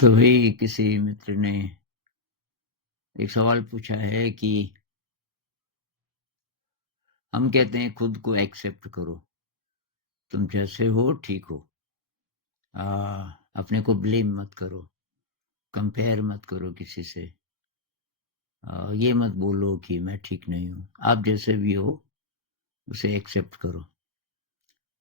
तो भाई किसी मित्र ने एक सवाल पूछा है कि हम कहते हैं खुद को एक्सेप्ट करो, तुम जैसे हो ठीक हो। आ, अपने को ब्लेम मत करो, कंपेयर मत करो किसी से। ये मत बोलो कि मैं ठीक नहीं हूँ, आप जैसे भी हो उसे एक्सेप्ट करो।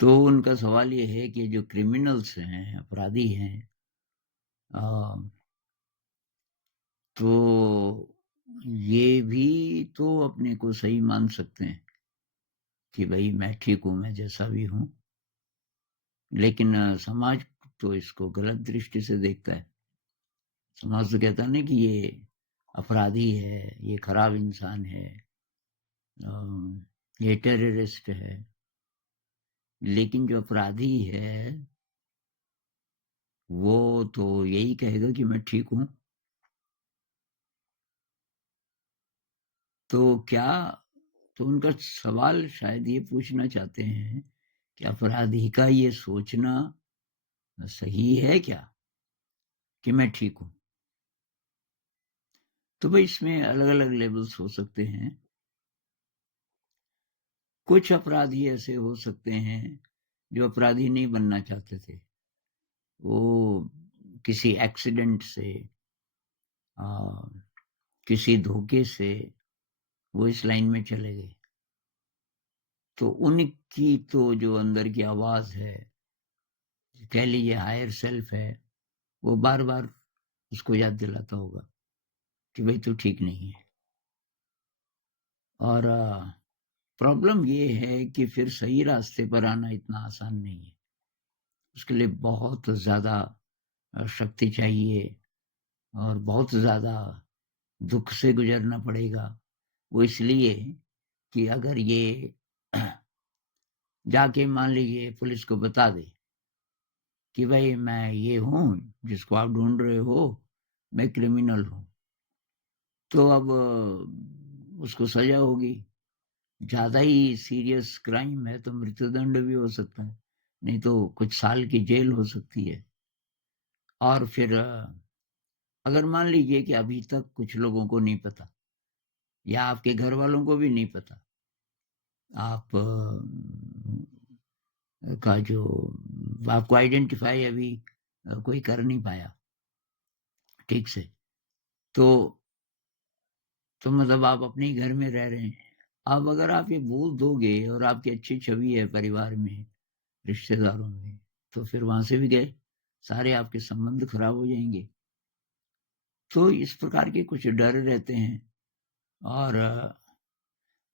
तो उनका सवाल ये है कि जो क्रिमिनल्स हैं, अपराधी हैं, आ, तो ये भी तो अपने को सही मान सकते हैं कि भाई मैं ठीक हूँ, मैं जैसा भी हूँ। लेकिन समाज तो इसको गलत दृष्टि से देखता है। समाज तो कहता है ना कि ये अपराधी है, ये खराब इंसान है, ये टेररिस्ट है। लेकिन जो अपराधी है वो तो यही कहेगा कि मैं ठीक हूं। तो क्या, तो उनका सवाल शायद ये पूछना चाहते हैं कि अपराधी का ये सोचना सही है क्या कि मैं ठीक हूं। तो भाई इसमें अलग अलग लेवल्स हो सकते हैं। कुछ अपराधी ऐसे हो सकते हैं जो अपराधी नहीं बनना चाहते थे, वो किसी एक्सीडेंट से, आ, किसी धोखे से वो इस लाइन में चले गए। तो उनकी तो जो अंदर की आवाज है, कह लीजिए हायर सेल्फ है, वो बार बार उसको याद दिलाता होगा कि भाई तू ठीक नहीं है। और प्रॉब्लम ये है कि फिर सही रास्ते पर आना इतना आसान नहीं है। उसके लिए बहुत ज्यादा शक्ति चाहिए और बहुत ज्यादा दुख से गुजरना पड़ेगा। वो इसलिए कि अगर ये जाके मान लीजिए पुलिस को बता दे कि भाई मैं ये हूं जिसको आप ढूंढ रहे हो, मैं क्रिमिनल हूं, तो अब उसको सजा होगी। ज्यादा ही सीरियस क्राइम है तो मृत्युदंड भी हो सकता है, नहीं तो कुछ साल की जेल हो सकती है। और फिर अगर मान लीजिए कि अभी तक कुछ लोगों को नहीं पता या आपके घर वालों को भी नहीं पता, आप का जो आपको आइडेंटिफाई अभी कोई कर नहीं पाया ठीक से, तो मतलब आप अपने ही घर में रह रहे हैं। अब अगर आप ये बोल दोगे और आपकी अच्छी छवि है परिवार में, रिश्तेदारों में, तो फिर वहां से भी गए, सारे आपके संबंध खराब हो जाएंगे। तो इस प्रकार के कुछ डर रहते हैं। और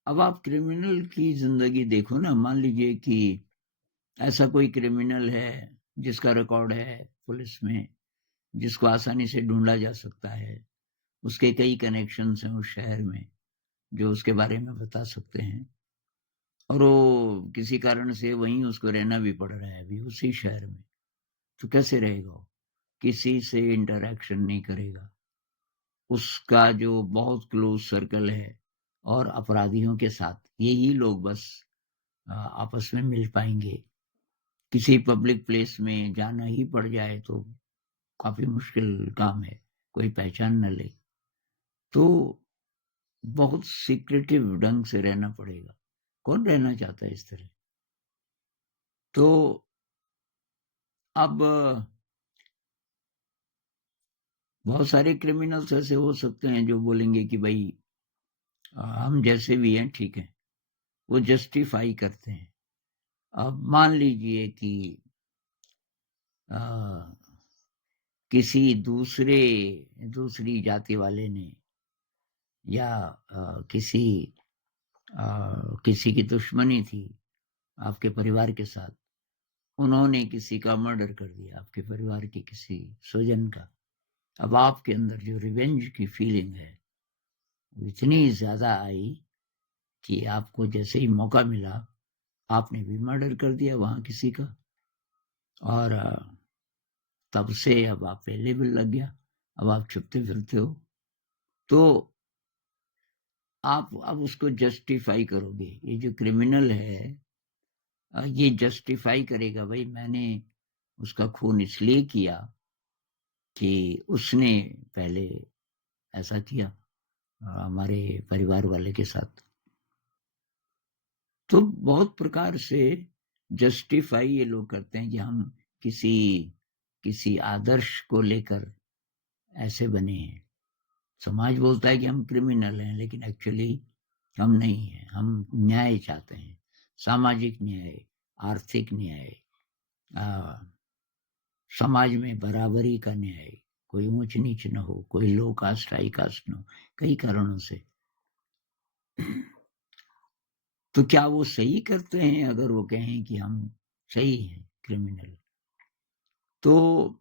अब आप क्रिमिनल की जिंदगी देखो ना, मान लीजिए कि ऐसा कोई क्रिमिनल है जिसका रिकॉर्ड है पुलिस में, जिसको आसानी से ढूंढा जा सकता है, उसके कई कनेक्शंस हैं उस शहर में जो उसके बारे में बता सकते हैं, और वो किसी कारण से वहीं उसको रहना भी पड़ रहा है अभी उसी शहर में। तो कैसे रहेगा वो? किसी से इंटरेक्शन नहीं करेगा। उसका जो बहुत क्लोज सर्कल है और अपराधियों के साथ यही लोग बस आपस में मिल पाएंगे। किसी पब्लिक प्लेस में जाना ही पड़ जाए तो काफी मुश्किल काम है, कोई पहचान न ले। तो बहुत सीक्रेटिव ढंग से रहना पड़ेगा। कौन रहना चाहता है इस तरह? तो अब बहुत सारे क्रिमिनल्स ऐसे हो सकते हैं जो बोलेंगे कि भाई हम जैसे भी हैं ठीक है, वो जस्टिफाई करते हैं। अब मान लीजिए कि आ, किसी दूसरी जाति वाले ने या किसी की दुश्मनी थी आपके परिवार के साथ, उन्होंने किसी का मर्डर कर दिया, आपके परिवार के किसी स्वजन का। अब आपके अंदर जो रिवेंज की फीलिंग है वो इतनी ज्यादा आई कि आपको जैसे ही मौका मिला आपने भी मर्डर कर दिया वहां किसी का। और तब से अब आप पे लेबल लग गया, अब आप छुपते फिरते हो। तो आप अब उसको जस्टिफाई करोगे। ये जो क्रिमिनल है ये जस्टिफाई करेगा, भाई मैंने उसका खून इसलिए किया कि उसने पहले ऐसा किया हमारे परिवार वाले के साथ। तो बहुत प्रकार से जस्टिफाई ये लोग करते हैं कि हम किसी किसी आदर्श को लेकर ऐसे बने हैं। समाज बोलता है कि हम क्रिमिनल हैं, लेकिन एक्चुअली हम नहीं हैं। हम न्याय चाहते हैं, सामाजिक न्याय, आर्थिक न्याय, समाज में बराबरी का न्याय, कोई ऊंच नीच न हो, कोई लो कास्ट हाई कास्ट न हो, कई कारणों से। तो क्या वो सही करते हैं अगर वो कहें कि हम सही हैं क्रिमिनल? तो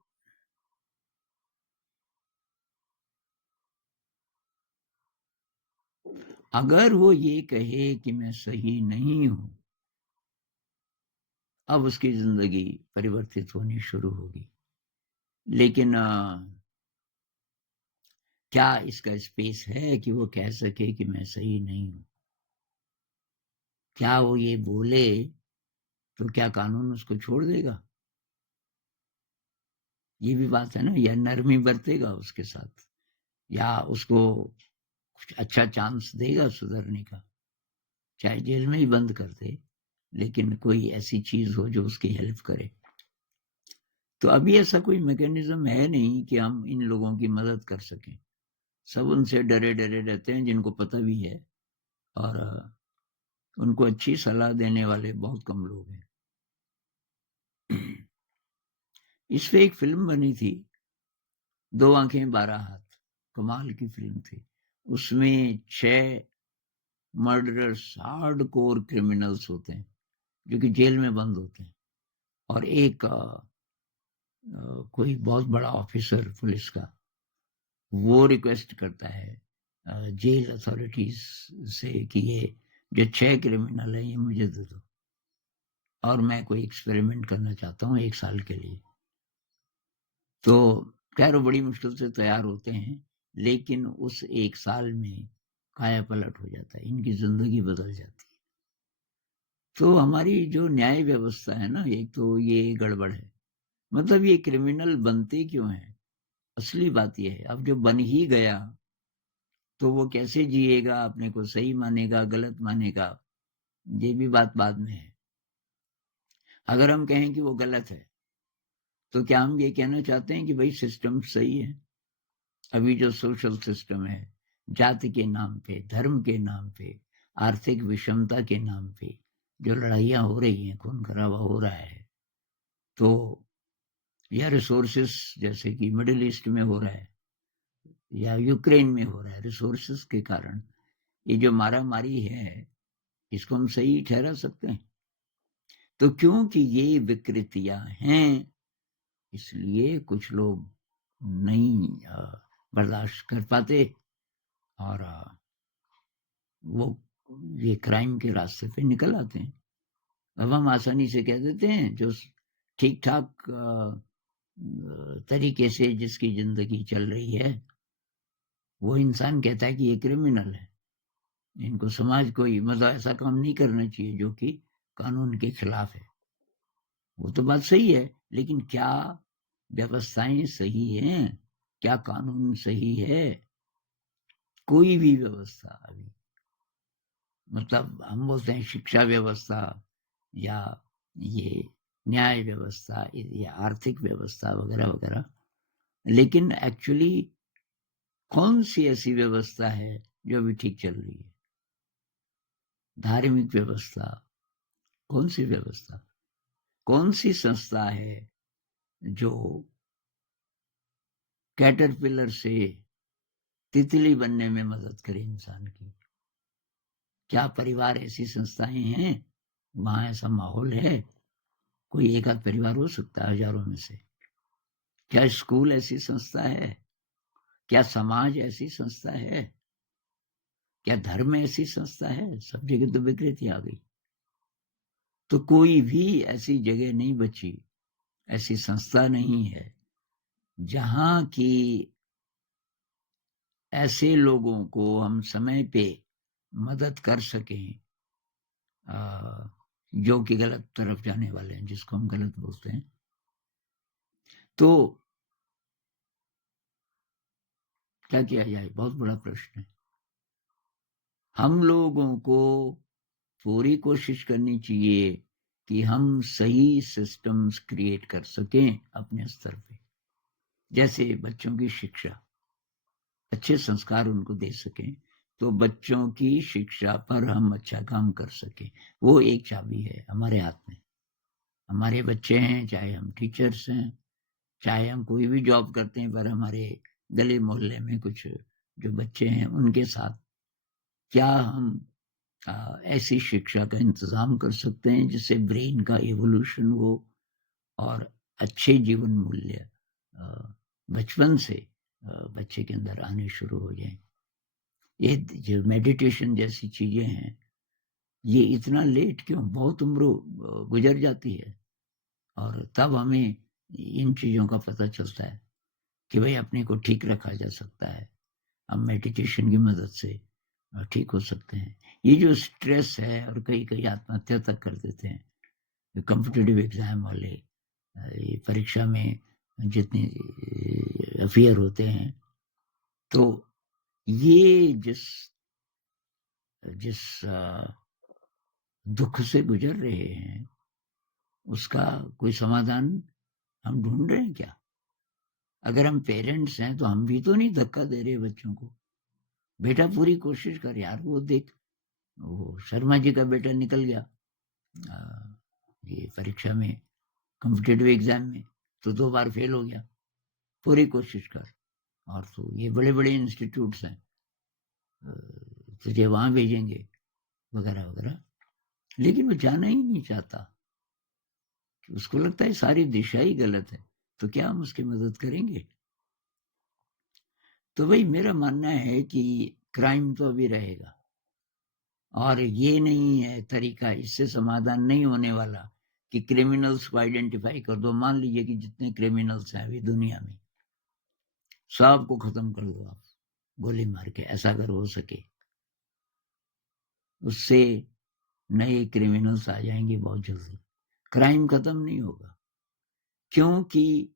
अगर वो ये कहे कि मैं सही नहीं हूं, अब उसकी जिंदगी परिवर्तित होनी शुरू होगी। लेकिन क्या इसका स्पेस है कि वो कह सके कि मैं सही नहीं हूं? क्या वो ये बोले तो क्या कानून उसको छोड़ देगा? ये भी बात है ना। या नरमी बरतेगा उसके साथ, या उसको कुछ अच्छा चांस देगा सुधरने का, चाहे जेल में ही बंद कर दे, लेकिन कोई ऐसी चीज हो जो उसकी हेल्प करे। तो अभी ऐसा कोई मैकेनिज्म है नहीं कि हम इन लोगों की मदद कर सकें। सब उनसे डरे डरे रहते हैं, जिनको पता भी है, और उनको अच्छी सलाह देने वाले बहुत कम लोग हैं। इस पे एक फिल्म बनी थी, दो आंखें बारह हाथ, कमाल की फिल्म थी। उसमें 6 मर्डरर्स, हार्ड कोर क्रिमिनल्स होते हैं जो कि जेल में बंद होते हैं, और एक कोई बहुत बड़ा ऑफिसर पुलिस का, वो रिक्वेस्ट करता है जेल अथॉरिटीज से कि ये जो 6 क्रिमिनल है ये मुझे दे दो, और मैं कोई एक्सपेरिमेंट करना चाहता हूँ 1 साल के लिए। तो खैर वो बड़ी मुश्किल से तैयार होते हैं, लेकिन उस 1 साल में काया पलट हो जाता है, इनकी जिंदगी बदल जाती है। तो हमारी जो न्याय व्यवस्था है ना, एक तो ये गड़बड़ है। मतलब ये क्रिमिनल बनते क्यों हैं? असली बात ये है, अब जो बन ही गया तो वो कैसे जिएगा, अपने को सही मानेगा गलत मानेगा, ये भी बात बाद में है। अगर हम कहें कि वो गलत है, तो क्या हम ये कहना चाहते हैं कि भाई सिस्टम सही है? अभी जो सोशल सिस्टम है, जाति के नाम पे, धर्म के नाम पे, आर्थिक विषमता के नाम पे जो लड़ाइयां हो रही हैं, खून खराबा हो रहा है, तो या रिसोर्सेस जैसे कि मिडिल ईस्ट में हो रहा है या यूक्रेन में हो रहा है, रिसोर्सेस के कारण ये जो मारा मारी है, इसको हम सही ठहरा सकते हैं? तो क्योंकि ये विकृतियां हैं, इसलिए कुछ लोग नहीं बर्दाश्त कर पाते, और वो ये क्राइम के रास्ते पे निकल आते हैं। अब हम आसानी से कह देते हैं, जो ठीक ठाक तरीके से जिसकी जिंदगी चल रही है, वो इंसान कहता है कि ये क्रिमिनल है, इनको समाज कोई मतलब ऐसा काम नहीं करना चाहिए जो कि कानून के खिलाफ है। वो तो बात सही है, लेकिन क्या व्यवस्थाएं सही हैं? क्या कानून सही है? कोई भी व्यवस्था अभी, मतलब हम बोलते हैं शिक्षा व्यवस्था, या ये न्याय व्यवस्था, या आर्थिक व्यवस्था वगैरह वगैरह, लेकिन एक्चुअली कौन सी ऐसी व्यवस्था है जो अभी ठीक चल रही है? धार्मिक व्यवस्था, कौन सी व्यवस्था, कौन सी संस्था है जो कैटरपिलर से तितली बनने में मदद करे इंसान की? क्या परिवार ऐसी संस्थाएं हैं? वहां ऐसा माहौल है? कोई एक आध परिवार हो सकता है हजारों में से। क्या स्कूल ऐसी संस्था है? क्या समाज ऐसी संस्था है? क्या धर्म ऐसी संस्था है? सब जगह तो विकृति आ गई। तो कोई भी ऐसी जगह नहीं बची, ऐसी संस्था नहीं है जहां की ऐसे लोगों को हम समय पे मदद कर सकें, जो कि गलत तरफ जाने वाले हैं, जिसको हम गलत बोलते हैं। तो क्या किया जाए? बहुत बड़ा प्रश्न है। हम लोगों को पूरी कोशिश करनी चाहिए कि हम सही सिस्टम्स क्रिएट कर सकें अपने स्तर पे। जैसे बच्चों की शिक्षा, अच्छे संस्कार उनको दे सकें, तो बच्चों की शिक्षा पर हम अच्छा काम कर सकें। वो एक चाबी है हमारे हाथ में। हमारे बच्चे हैं, चाहे हम टीचर्स हैं, चाहे हम कोई भी जॉब करते हैं, पर हमारे गली मोहल्ले में कुछ जो बच्चे हैं, उनके साथ क्या हम ऐसी शिक्षा का इंतज़ाम कर सकते हैं जिससे ब्रेन का इवोल्यूशन हो और अच्छे जीवन मूल्य अ, बचपन से बच्चे के अंदर आने शुरू हो जाएँ। ये जो मेडिटेशन जैसी चीज़ें हैं, ये इतना लेट क्यों? बहुत उम्र गुज़र जाती है और तब हमें इन चीज़ों का पता चलता है कि भई अपने को ठीक रखा जा सकता है। हम मेडिटेशन की मदद से ठीक हो सकते हैं। ये जो स्ट्रेस है और कई-कई आत्महत्या तक कर देते हैं। कॉम्पिटिटिव एग्ज़ाम वाले ये परीक्षा में जितने अफ़ियर होते हैं, तो ये जिस जिस दुःख से गुज़र रहे हैं, उसका कोई समाधान हम ढूँढ रहे हैं क्या? अगर हम पेरेंट्स हैं, तो हम भी तो नहीं धक्का दे रहे बच्चों को। बेटा पूरी कोशिश कर यार, वो देख वो शर्मा जी का बेटा निकल गया ये परीक्षा में, कॉम्पिटिटिव एग्ज़ाम में, तो 2 बार फ़ेल हो गया। पूरी कोशिश कर और तो ये बड़े-बड़े इंस्टीट्यूट्स हैं अ, तुझे वहाँ भेजेंगे वगैरह-वगैरह। लेकिन वो जाना ही नहीं चाहता। उसको लगता है सारी दिशा ही गलत है, तो क्या हम उसकी मदद करेंगे? तो भई मेरा मानना है कि क्राइम तो अभी रहेगा और ये नहीं है तरीका, इससे समाधान नहीं होने वाला कि क्रिमिनल्स को आइडेंटिफ़ाई कर दो। मान लीजिए कि जितने क्रिमिनल्स हैं अभी दुनिया में, सबको खत्म कर दो आप, गोली मार के, ऐसा अगर हो सके। उससे नए क्रिमिनल्स आ जाएँगे बहुत जल्दी। क्राइम खत्म नहीं होगा, क्योंकि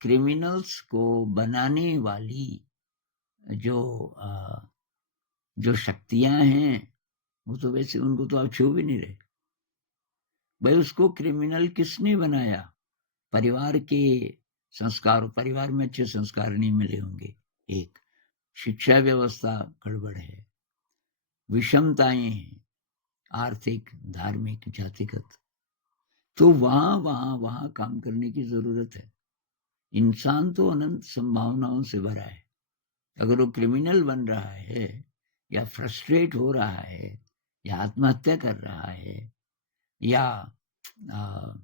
क्रिमिनल्स को बनाने वाली जो जो शक्तियाँ हैं, वो तो वैसे उनको तो आप छू भी नहीं रहे। भाई उसको क्रिमिनल किसने बनाया? परिवार के संस्कार, परिवार में अच्छे संस्कार नहीं मिले होंगे, एक। शिक्षा व्यवस्था गड़बड़ है, विषमताएँ हैं, आर्थिक, धार्मिक, जातिगत। तो वहाँ काम करने की ज़रूरत है। इंसान तो अनंत संभावनाओं से भरा है। अगर वो क्रिमिनल बन रहा है या फ्रस्ट्रेट हो रहा है या आत्महत्या कर रहा है या अ,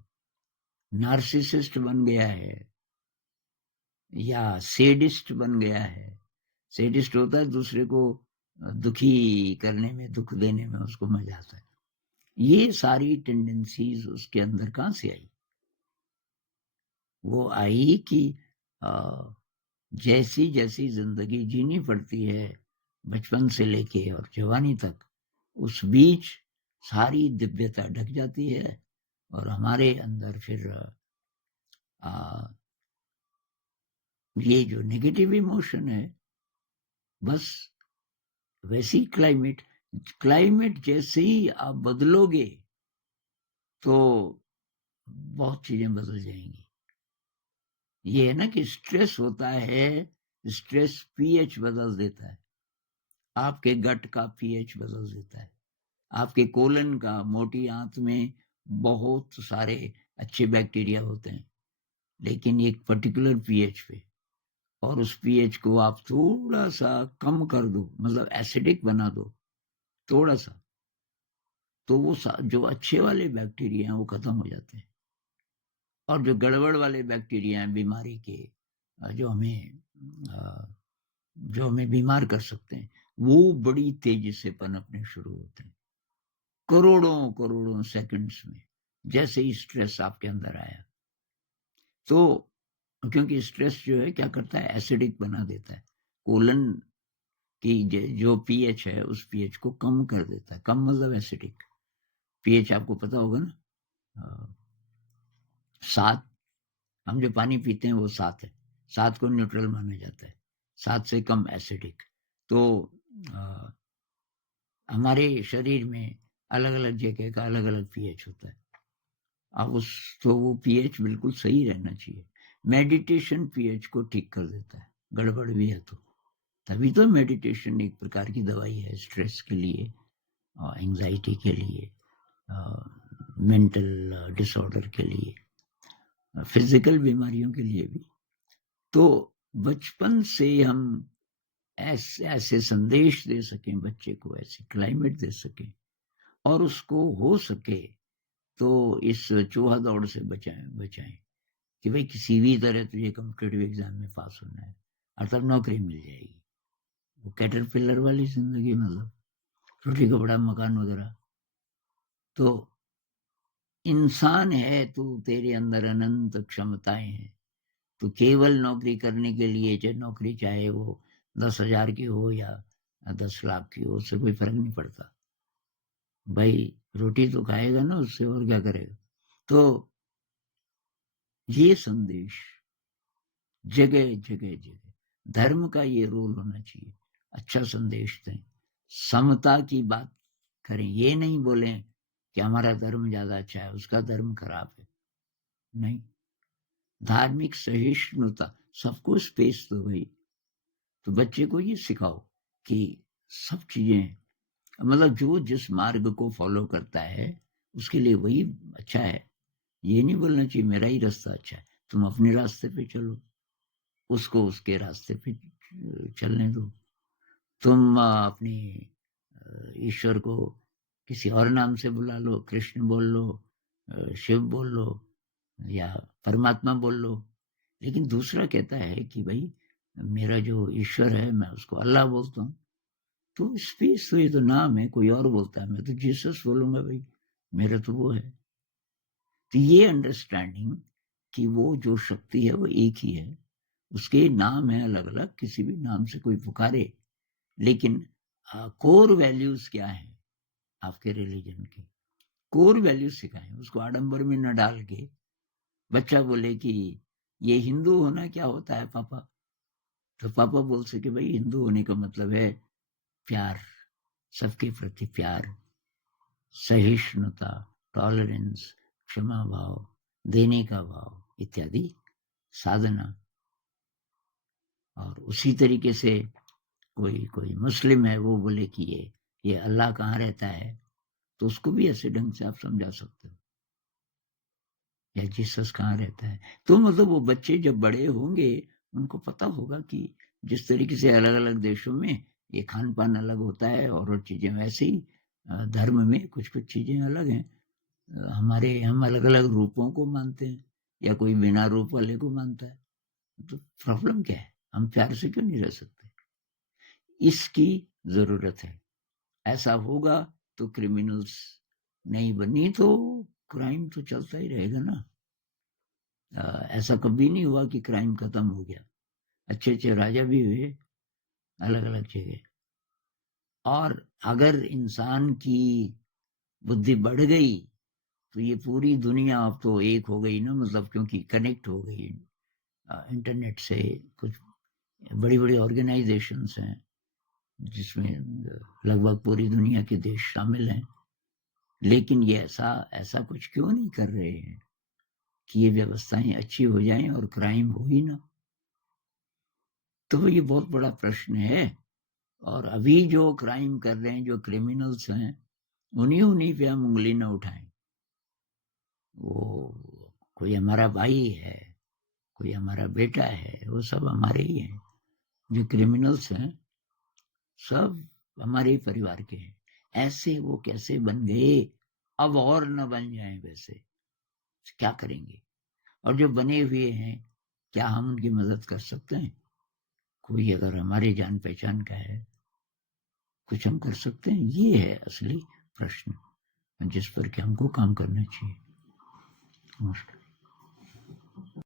नार्सिसिस्ट बन गया है या सैडिस्ट बन गया है। सैडिस्ट होता है दूसरे को दुखी करने में, दुःख देने में उसको मज़ा आता है। ये सारी टेंडेंसीज़ उसके अंदर कहाँ से आई? वो आई कि अ, जैसी-जैसी ज़िंदगी जीनी पड़ती है, बचपन से लेके और जवानी तक, उस बीच सारी दिव्यता ढक जाती है और हमारे अंदर फिर अ, ये जो नेगेटिव इमोशन है, बस वैसी क्लाइमेट जैसे ही आप बदलोगे, तो बहुत चीज़ें बदल जाएँगी। ये है ना कि स्ट्रेस होता है, स्ट्रेस पीएच बदल देता है। आपके गट का पीएच बदल देता है। आपके कोलन का, मोटी आँत में बहुत सारे अच्छे बैक्टीरिया होते हैं, लेकिन एक पर्टिकुलर पीएच पे और उस पीएच को आप थोड़ा-सा कम कर दो, मतलब एसिडिक बना दो, थोड़ा-सा, तो वो जो अच्छे वाले बैक्टीरिया हैं, वो खत्म हो जाते हैं और जो गड़बड़ वाले बैक्टीरिया हैं बीमारी के अ, जो हमें बीमार कर सकते हैं, वो बड़ी तेज़ी से पनपने शुरू होते हैं। करोड़ों-करोड़ों सेकंड्स में, जैसे ही स्ट्रेस आपके अंदर आया। तो क्योंकि स्ट्रेस जो है क्या करता है एसिडिक बना देता है। कोलन की जो पीएच है उस पीएच को कम कर देता है। कम मतलब एसिडिक। पीएच आपको पता होगा ना 7 हम जो पानी पीते हैं वो 7 है। 7 को न्यूट्रल माना जाता है। 7 से कम एसिडिक। तो हमारे शरीर में अलग-अलग जगह का अलग-अलग पीएच होता है। अब उस तो वो पीएच बिल्कुल सही रहना चाहिए। मेडिटेशन पीएच को ठीक कर देता है, गड़बड़ भी है तो। तभी तो मेडिटेशन एक प्रकार की दवाई है स्ट्रेस के लिए और एंग्जायटी के लिए, मेंटल डिसऑर्डर के लिए, फिजिकल बीमारियों के लिए भी। तो बचपन से हम ऐसे संदेश दे सकें बच्चे को, ऐसी क्लाइमेट दे सकें और उसको हो सके तो इस चूहा दौड़ से बचाएं कि भाई किसी भी तरह तुझे कॉम्पिटिटिव एग्जाम में पास होना है और तब नौकरी मिल जाएगी। वो कैटरपिलर वाली जिंदगी, मतलब रोटी कपड़ा मकान वगैरह। तो इंसान है तू, तेरे अंदर अनंत क्षमताएं हैं। तो केवल नौकरी करने के लिए, चाहे नौकरी चाहे वो 10,000 की हो या 10 लाख की हो, उससे कोई फर्क नहीं पड़ता। भाई रोटी तो खाएगा ना, उससे और क्या करेगा। तो ये संदेश जगह जगह जगह, धर्म का ये रोल होना चाहिए, अच्छा संदेश दें, समता की बात करें। ये नहीं बोलें कि हमारा धर्म ज्यादा अच्छा है, उसका धर्म खराब है। नहीं, धार्मिक सहिष्णुता, सबको स्पेस दो भाई। तो बच्चे को ये सिखाओ कि सब चीजें, मतलब जो जिस मार्ग को फॉलो करता है उसके लिए वही अच्छा है। ये नहीं बोलना चाहिए मेरा ही रास्ता अच्छा है, तुम अपने रास्ते पे चलो, उसको उसके रास्ते पे चलने दो। तुम अपनी ईश्वर को किसी और नाम से बुला लो, कृष्ण बोल लो, शिव बोल लो या परमात्मा बोल लो। लेकिन दूसरा कहता है कि भाई मेरा जो ईश्वर है मैं उसको अल्लाह बोलता हूँ। तो स्पेस, तो ये तो नाम है, कोई और बोलता है, मैं तो जीसस बोलूंगा भाई, मेरा तो वो है। तो ये अंडरस्टैंडिंग कि वो जो शक्ति है वो एक ही है, उसके नाम है अलग अलग, किसी भी नाम से कोई पुकारे, लेकिन कोर वैल्यूज क्या है आपके रिलीजन की, कोर वैल्यूज सिखाएं उसको, आडंबर में न डाल के। बच्चा बोले कि ये हिंदू होना क्या होता है पापा, तो पापा बोल सके भाई हिंदू होने का मतलब है प्यार, सबके प्रति प्यार, सहिष्णुता, टॉलरेंस, क्षमा भाव, देने का भाव इत्यादि साधना। और उसी तरीके से कोई कोई मुस्लिम है वो बोले कि ये अल्लाह कहाँ रहता है, तो उसको भी ऐसे ढंग से आप समझा सकते हो, या जीसस कहाँ रहता है। तो मतलब वो बच्चे जब बड़े होंगे उनको पता होगा कि जिस तरीके से अलग अलग देशों में ये खान पान अलग होता है और चीजें, वैसे ही धर्म में कुछ कुछ चीजें अलग हैं। हमारे हम अलग अलग रूपों को मानते हैं, या कोई बिना रूप वाले को मानता है। तो प्रॉब्लम क्या है, हम प्यार से क्यों नहीं रह सकते, इसकी जरूरत है। ऐसा होगा तो क्रिमिनल्स नहीं बनी तो क्राइम तो चलता ही रहेगा ना। ऐसा कभी नहीं हुआ कि क्राइम खत्म हो गया, अच्छे अच्छे राजा भी हुए अलग अलग जगह। और अगर इंसान की बुद्धि बढ़ गई तो ये पूरी दुनिया अब तो एक हो गई ना, मतलब क्योंकि कनेक्ट हो गई इंटरनेट से। कुछ बड़ी बड़ी ऑर्गेनाइजेशंस हैं जिसमें लगभग पूरी दुनिया के देश शामिल हैं। लेकिन ये ऐसा ऐसा कुछ क्यों नहीं कर रहे हैं कि ये व्यवस्थाएं अच्छी हो जाएं और क्राइम हो ही ना। तो ये बहुत बड़ा प्रश्न है। और अभी जो क्राइम कर रहे हैं, जो क्रिमिनल्स हैं, उन्हीं उन्हीं पे हम उंगली न उठाएं। वो कोई हमारा भाई है, कोई हमारा बेटा है, वो सब हमारे ही हैं। जो क्रिमिनल्स हैं सब हमारे ही परिवार के हैं। ऐसे वो कैसे बन गए, अब और न बन जाएं वैसे, क्या करेंगे। और जो बने हुए हैं क्या हम उनकी मदद कर सकते हैं, कोई अगर हमारे जान पहचान का है, कुछ हम कर सकते हैं, ये है असली प्रश्न जिस पर कि हमको काम करना चाहिए। नमस्कार।